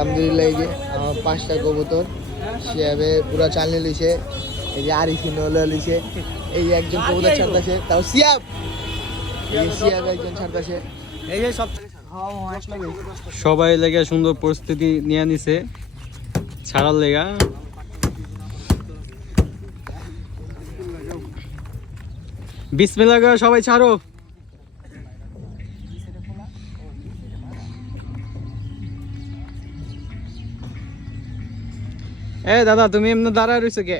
আলহামদুলিল্লাহ এই যে আমার 5টা কবুতর শিয়াবে পুরো চালনি লিছে এই যে আরিফিন লিছে এই যে একজন কবুতর ছাড়তেছে তাও শিয়াব এই শিয়াব একজন ছাড়তেছে এই যে সব সবাই লেগে সুন্দর পরিস্থিতি নিয়ে নিছে ছাড়ার লেগা। বিসমিল্লাহ করে সবাই ছাড়ো। এ দাদা তুমি এমনি দাঁড়ায় রইছো কে?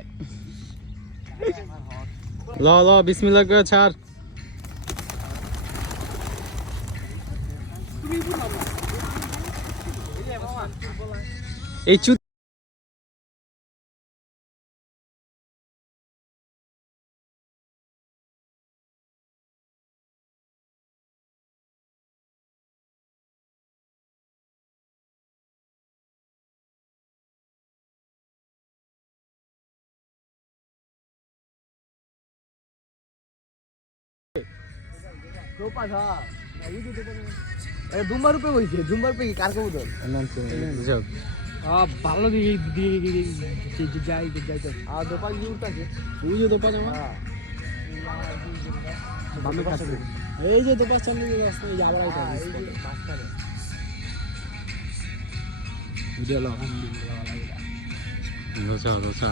ল ল বিসমিল্লাহ করে ছাড়। এই চু দুম্বার রূপে হয়েছে দুম্বার পে কার কবুতর ভালো দিকে যাই যাইতে আর দোপা কি উঠতেছে তুই যে দোপা জামা এই যে দোপাস চালু এই যে আবার রোচা রোচা